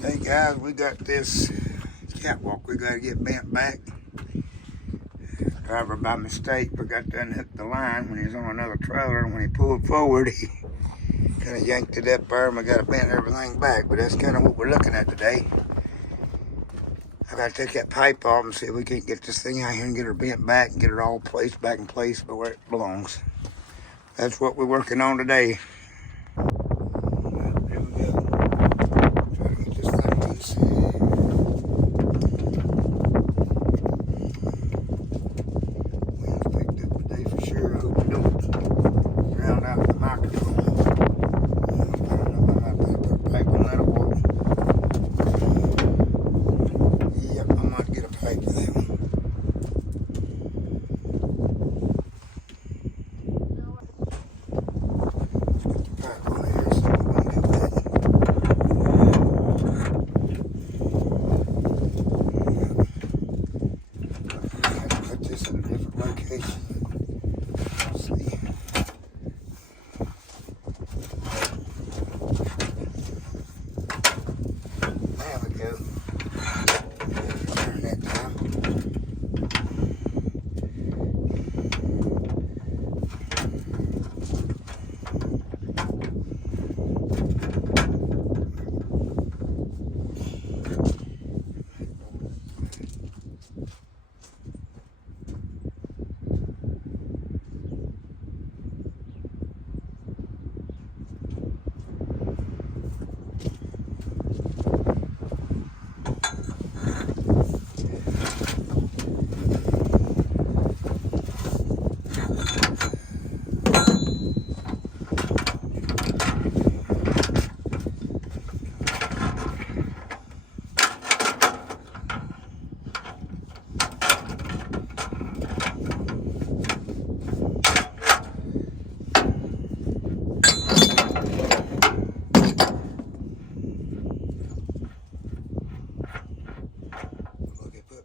Hey guys, we got this catwalk we got to get bent back. Driver by mistake forgot to unhook the line when he was on another trailer, and when he pulled forward he kind of yanked it up there and we got to bend everything back. But that's kind of what we're looking at today. I got to take that pipe off and see if we can't get this thing out here and get her bent back and get it all placed back in place but where it belongs. That's what we're working on today. There we go. Try to get this thing loose. Wind's picked up today for sure. I hope we don't drown out the microphone. I don't know if I might put a pipe on that or what. Yep, I might get a pipe for that one.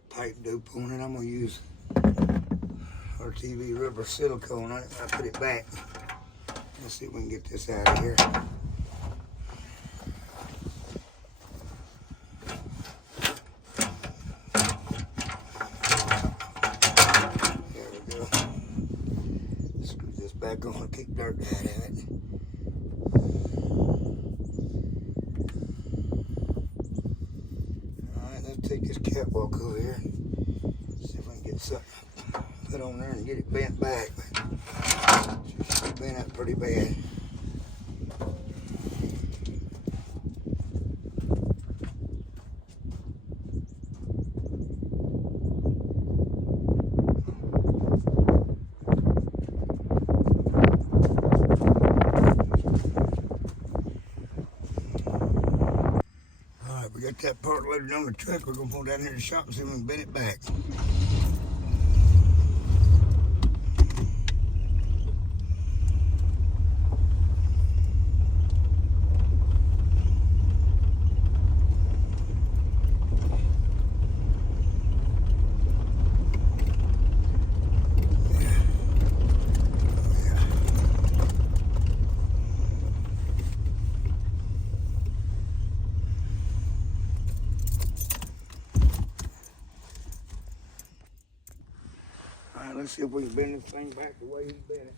Pipe dope on it. I'm gonna use RTV rubber silicone on it when I put it back. Let's see if we can get this out of here. There we go. Screw this back on, keep dirt out of it. Alright, let's take this catwalk over here. See if we can get something put on there and get it bent back. She's bent up pretty bad. Alright, we got that part loaded on the truck. We're gonna pull down here to the shop and see if we can bend it back. Alright, let's see if we can bend this thing back the way he bent it.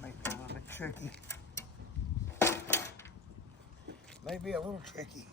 Might be a little bit tricky. Maybe a little tricky.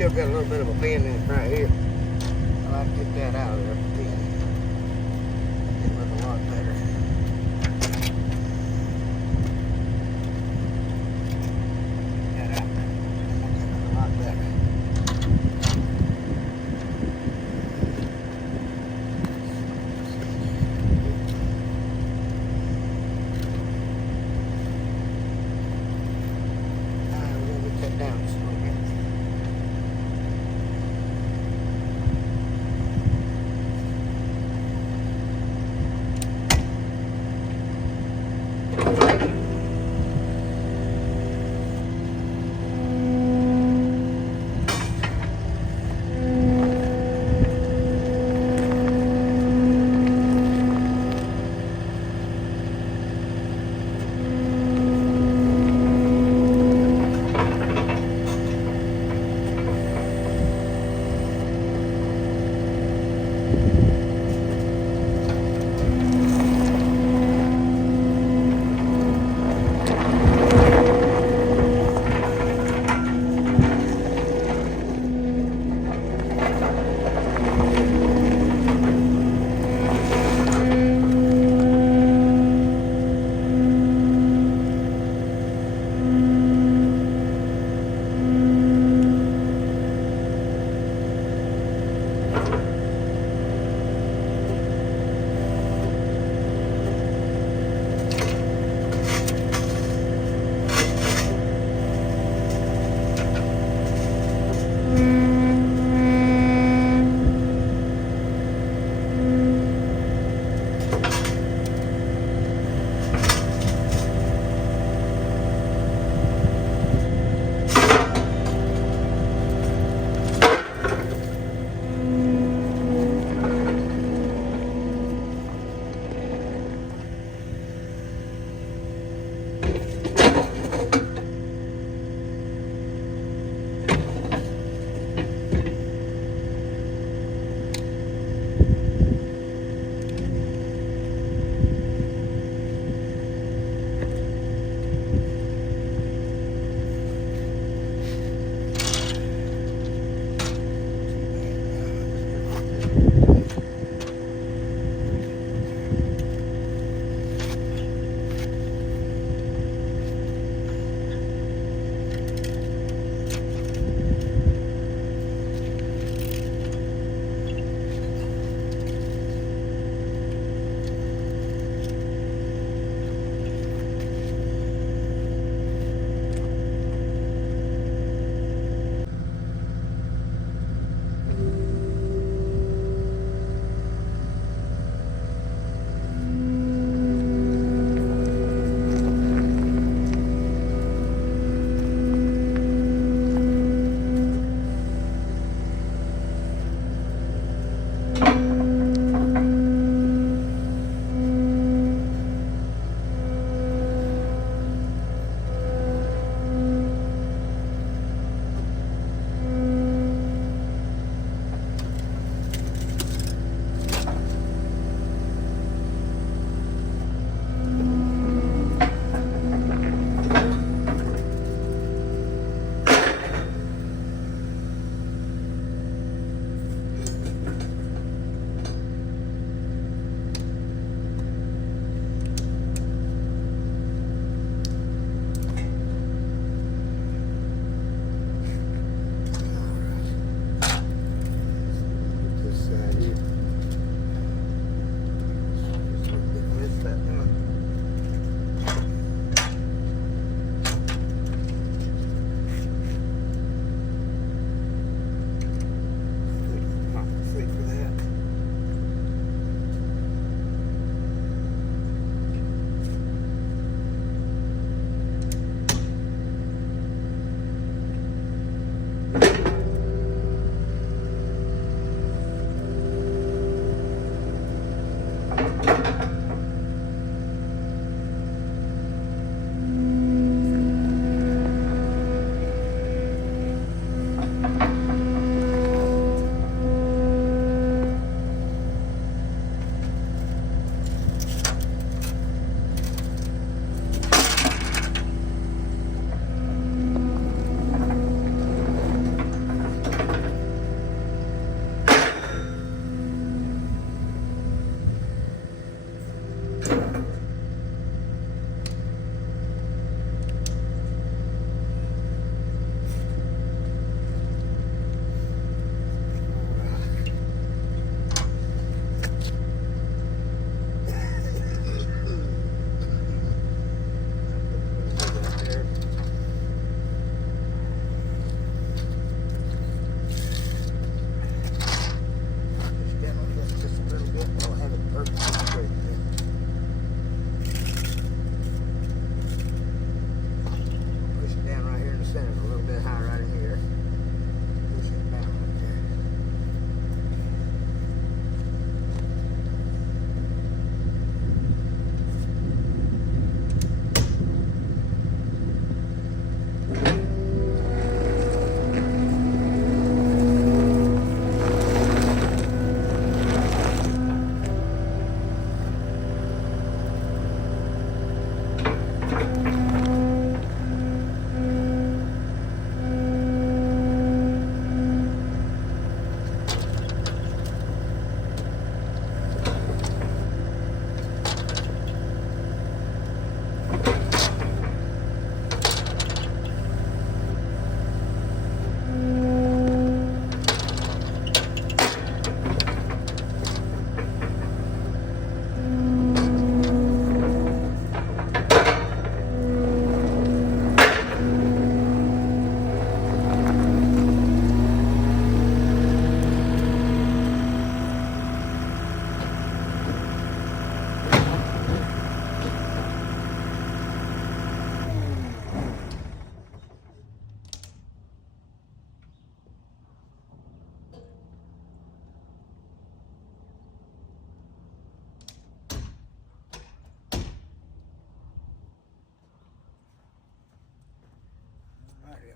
still got a little bit of a bend in it right here. I like to get that out of there at the end. It look a lot better. Get that out. That look a lot better. We're gonna get that down just a little bit.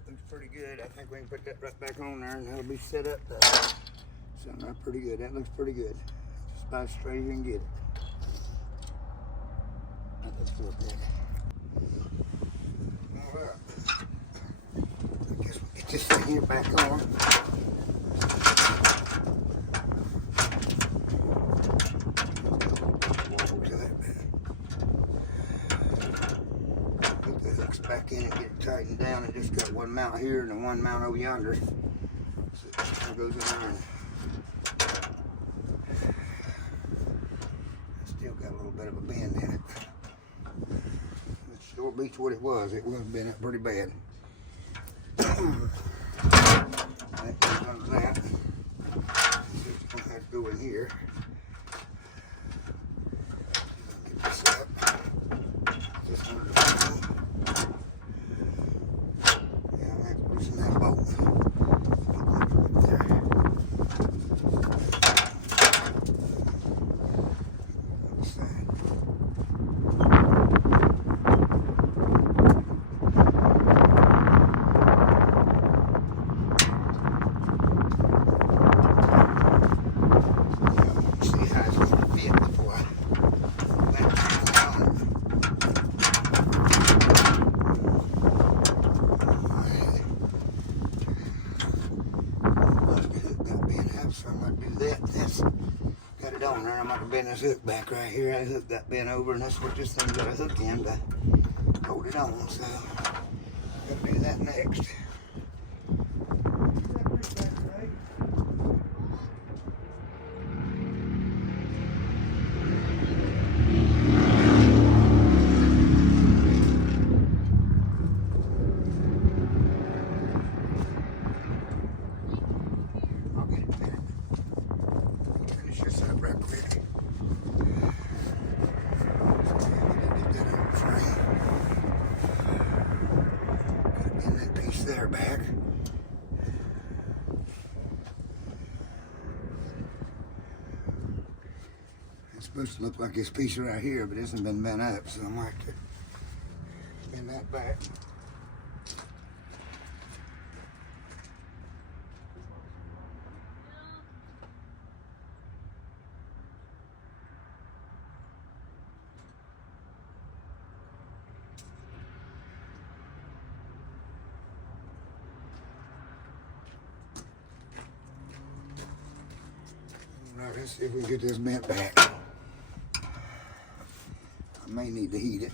looks pretty good. I think we can put that right back on there and that'll be set up. Something right pretty good. That looks pretty good. Just about as straight as you can get it. That looks real good. Alright. I guess we'll get this thing here back on. Put the hooks back in and get it tightened down. And just got one mount here and one mount over yonder. So it kind of goes in there and still got a little bit of a bend in it. It sure beats what it was. It was bent up pretty bad. That goes under that. It's going to have to go in here. Get this up. This under the frame. Yeah, I'll have to loosen that bolt. Get that there. Other side. See how it's going to fit before I let it on. So I'm going to do that. That's got it on there. I'm going to bend this hook back right here. I hooked that bent over, and that's what this thing's got a hook in to hold it on. So I'm going to do that next. I'll get it fitted. Finish this up right quick. Get that on the frame. Gotta bend that piece there back. It's supposed to look like this piece right here, but it hasn't been bent up, so I'm going to have to bend that back. Alright, let's see if we can get this bent back. I may need to heat it.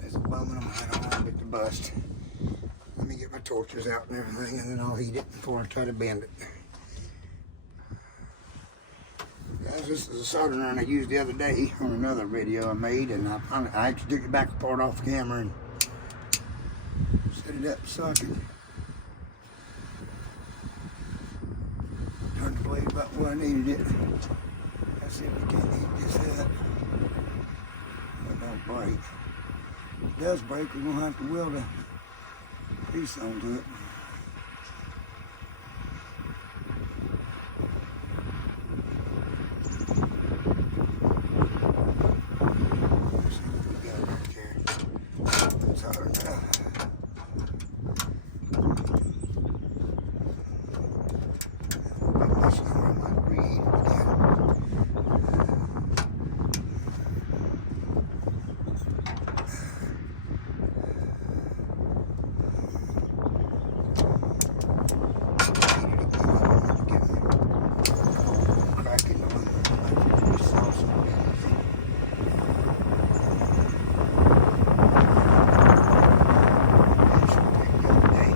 There's aluminum right on it to bust. Let me get my torches out and everything, and then I'll heat it before I try to bend it. Guys, this is a soldering iron I used the other day on another video I made, and I actually took it back apart off the camera and set it up so I could turn the blade about where I needed it. Let's see if we can heat this up. It don't break. If it does break, we're going to have to weld a piece onto it. Let's see what we got right there. That's hard enough. This number I might read again. Cracking on the sauce and everything. That should take the other day.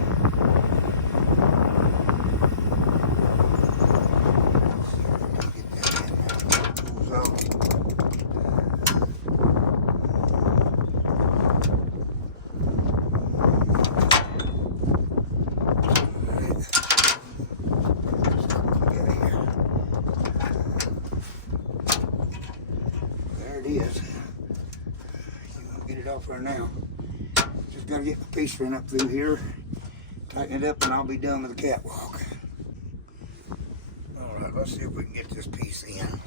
Get that in there. Pulls out. There it is. You want to get it off there now. Just got to get the piece run up through here, tighten it up, and I'll be done with the catwalk. Alright, let's see if we can get this piece in.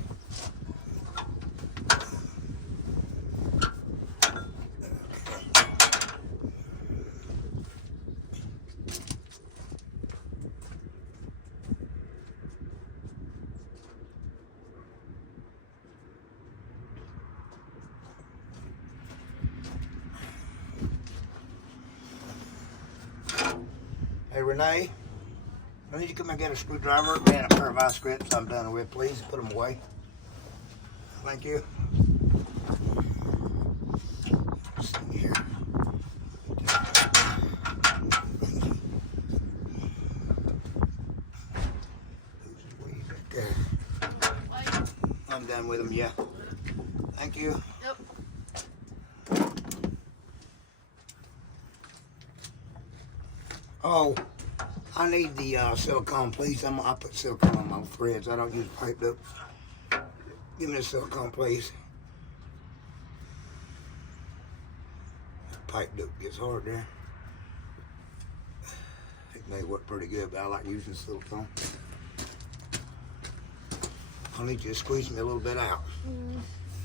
Renee, I need you to come and get a screwdriver and a pair of ice grips I'm done with, please. Put them away. Thank you. Let's see here. I'm done with them, yeah. Thank you. Yep. Oh, I need the silicone, please. I put silicone on my threads. I don't use pipe dope. Give me the silicone, please. Pipe dope gets hard there. It may work pretty good, but I like using silicone. I'll need you to squeeze me a little bit out.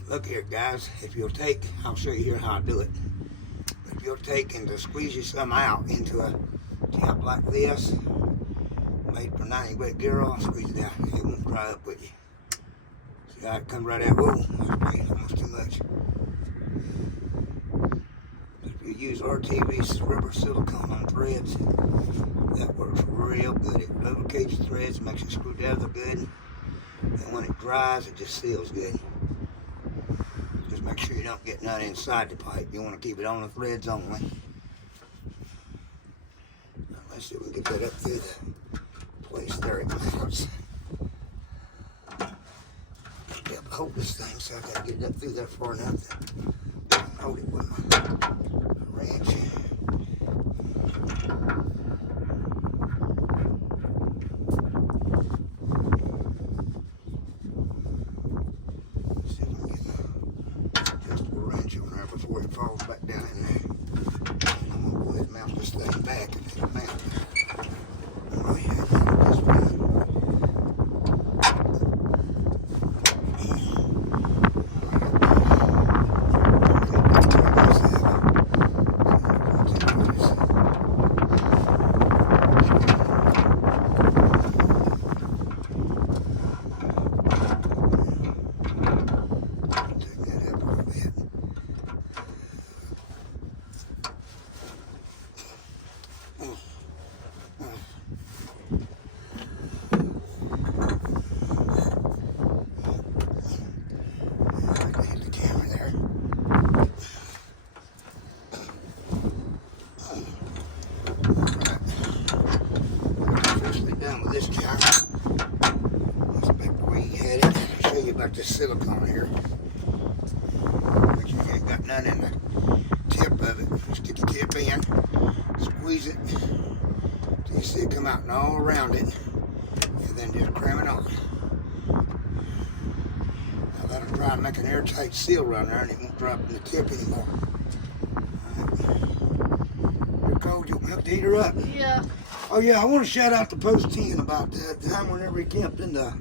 Look here, guys. If you'll take, I'll show you here how I do it. If you'll take and to squeeze you some out into a tip like this, made for 90-weight girl, squeeze it out. It won't dry up with you. See how it comes right out? Whoa, that's great. Almost too much. If you use RTV's rubber silicone on threads, that works real good. It lubricates the threads, makes your screw together good. And when it dries, it just seals good. Just make sure you don't get none inside the pipe. You want to keep it on the threads only. Now, let's see if we can get that up through the place there. It matters. I'll be able to hold this thing, so I got to get it up through there far enough to hold it with my wrench. Before it falls back down in there. And I'm going to go ahead and mount this thing back and it'll mount. Oh yeah, this one. About this silicone here. Make sure you ain't got none in the tip of it. Just get the tip in, squeeze it till you see it come out and all around it, and then just cram it on. Now that'll try and make an airtight seal around there, and it won't drop in the tip anymore. Right. You're cold. You want to hook the heater up? Yeah. Oh yeah, I want to shout out to Post 10 about that time whenever he camped in the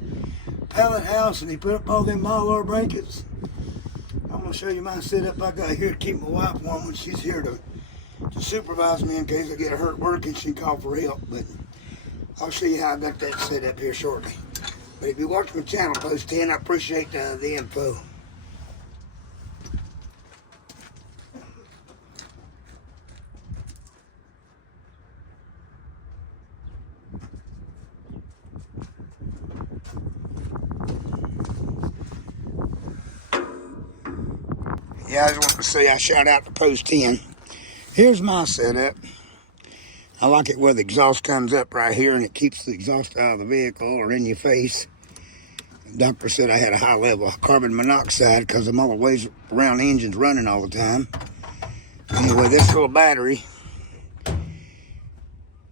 pallet house and he put up all them Mylar blankets. I'm going to show you my setup I got here to keep my wife warm when she's here to supervise me in case I get hurt working. She can call for help, but I'll show you how I got that set up here shortly. But if you watch my channel, Post 10, I appreciate the info. Yeah, I just want to say I shout out to Post 10. Here's my setup. I like it where the exhaust comes up right here and it keeps the exhaust out of the vehicle or in your face. The doctor said I had a high level of carbon monoxide because I'm always around the engines running all the time. Anyway, this little battery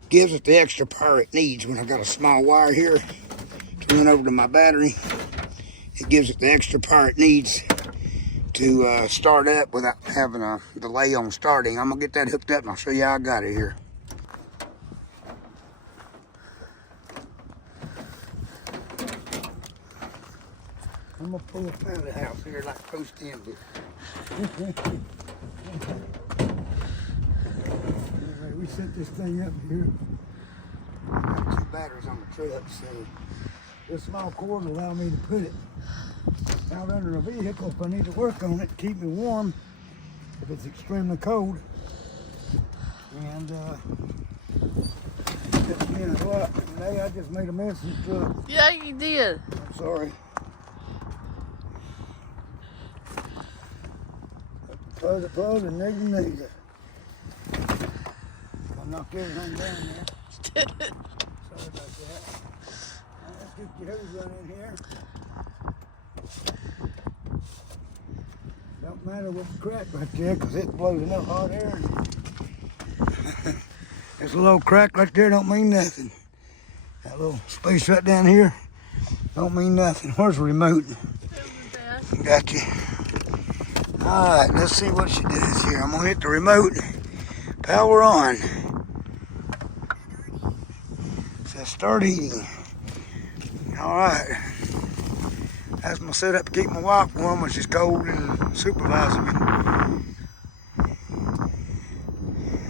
gives it the extra power it needs. When I got a small wire here to run over to my battery, it gives it the extra power it needs to start up without having a delay on starting. I'm gonna get that hooked up and I'll show you how I got it here. I'm gonna pull a pallet house here like Post 10 did. Anyway, we set this thing up here. I got 2 batteries on the truck, so this small cord will allow me to put it out under a vehicle if I need to work on it to keep me warm if it's extremely cold. And again a lot. Today I just made a mess in the truck. Yeah, you did. I'm sorry. Plug and need it. I knocked everything down there. Sorry about that. Let's get your hose run in here. Don't matter what's cracked right there because it blows enough hot air. There's a little crack right there, don't mean nothing. That little space right down here don't mean nothing. Where's the remote? Gotcha. Alright, let's see what she does here. I'm gonna hit the remote. Power on. Says start eating. Alright. That's my setup to keep my wife warm when she's cold and supervising me.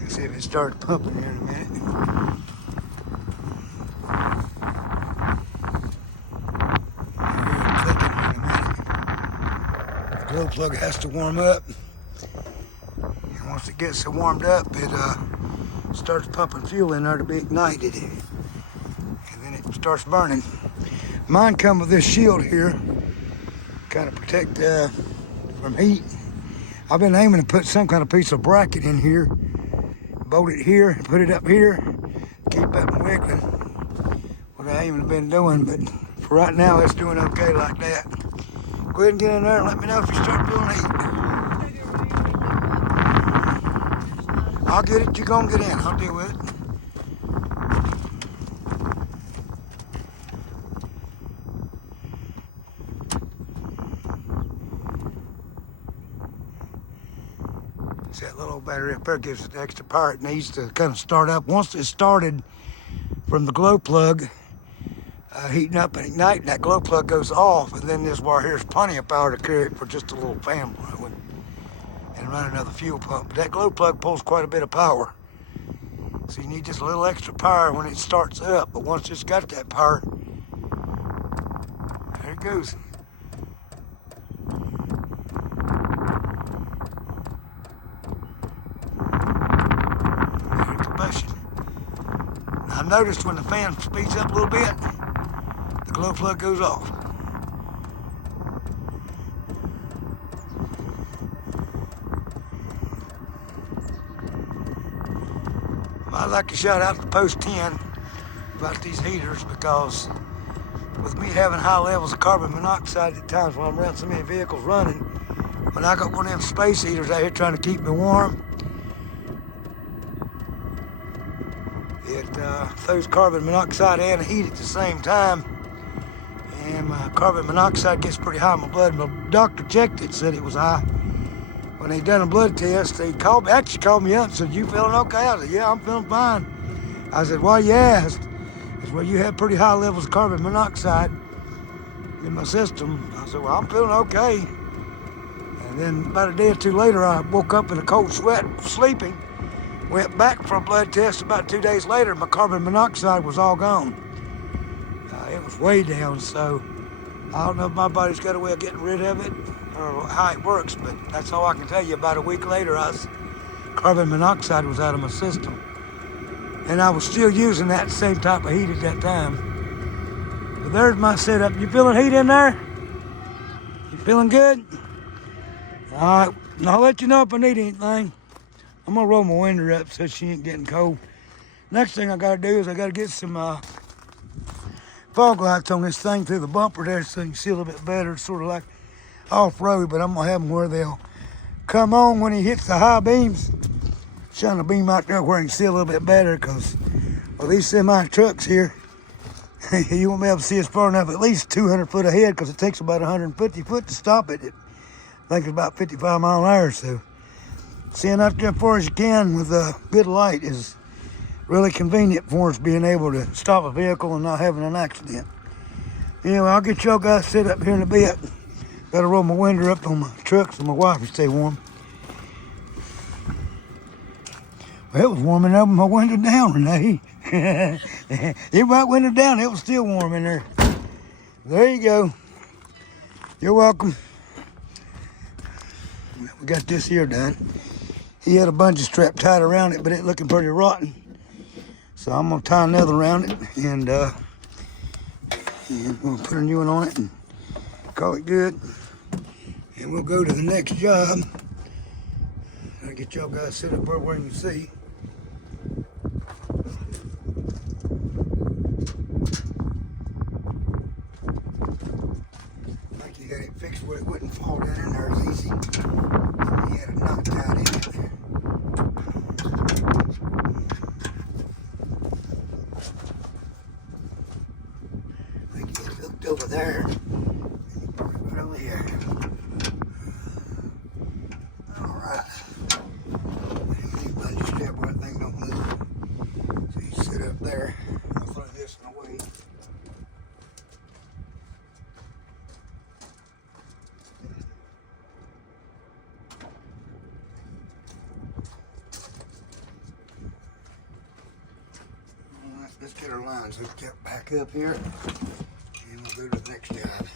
See if it starts pumping here in a minute. The glow plug has to warm up. And once it gets so warmed up, it starts pumping fuel in there to be ignited. And then it starts burning. Mine come with this shield here, kind of protect from heat. I've been aiming to put some kind of piece of bracket in here, bolt it here, and put it up here, keep that from wiggling. What I ain't been doing, but for right now, it's doing okay like that. Go ahead and get in there and let me know if you start feeling heat. I'll get it, you're gonna get in, I'll deal with it. See that little battery up there gives it the extra power it needs to kind of start up. Once it's started from the glow plug, heating up and igniting, that glow plug goes off, and then this wire here is plenty of power to carry it for just a little fan blowing and run another fuel pump. But that glow plug pulls quite a bit of power. So you need just a little extra power when it starts up, but once it's got that power, there it goes. I noticed when the fan speeds up a little bit, the glow plug goes off. I'd like to shout out to Post 10 about these heaters, because with me having high levels of carbon monoxide at times when I'm around so many vehicles running, when I got one of them space heaters out here trying to keep me warm, it throws carbon monoxide and heat at the same time, and my carbon monoxide gets pretty high in my blood. My doctor checked it, said it was high. When they done a blood test, they called me up and said, "You feeling okay?" I said, "Yeah, I'm feeling fine." I said, "Why you asked?" He said, "Well, you have pretty high levels of carbon monoxide in my system." I said, "Well, I'm feeling okay." And then about a day or two later, I woke up in a cold sweat, sleeping. Went back for a blood test. About 2 days later, my carbon monoxide was all gone. It was way down, so I don't know if my body's got a way of getting rid of it or how it works, but that's all I can tell you. About a week later, carbon monoxide was out of my system. And I was still using that same type of heat at that time. But there's my setup. You feeling heat in there? You feeling good? All right, and I'll let you know if I need anything. I'm gonna roll my window up so she ain't getting cold. Next thing I gotta do is I gotta get some fog lights on this thing through the bumper there so you can see a little bit better. It's sort of like off-road, but I'm gonna have them where they'll come on when he hits the high beams. Shine a beam out there where you can see a little bit better, because well, these semi trucks here, you won't be able to see us far enough, at least 200 foot ahead, because it takes about 150 foot to stop it. I think it's about 55 mile an hour, so seeing out there as far as you can with a good light is really convenient for us being able to stop a vehicle and not having an accident. Anyway, I'll get y'all guys set up here in a bit. Gotta roll my window up on my truck so my wife can stay warm. Well, it was warming up with my window down, Renee. It my window down, it was still warm in there. There you go. You're welcome. We got this here done. He had a bungee strap tied around it, but it looking pretty rotten. So I'm gonna tie another around it, and we'll put a new one on it and call it good. And we'll go to the next job. I'll get y'all guys set up where you can see. Like you got it fixed where it wouldn't fall down in there as easy. You had it knocked out in it. Like you get it hooked over there. And you put it right over here. Alright. Bunch of step where that thing don't move. So you sit up there. I'll throw this in the way. Alright, let's get our lines hooked up back up here. And we'll go to the next job.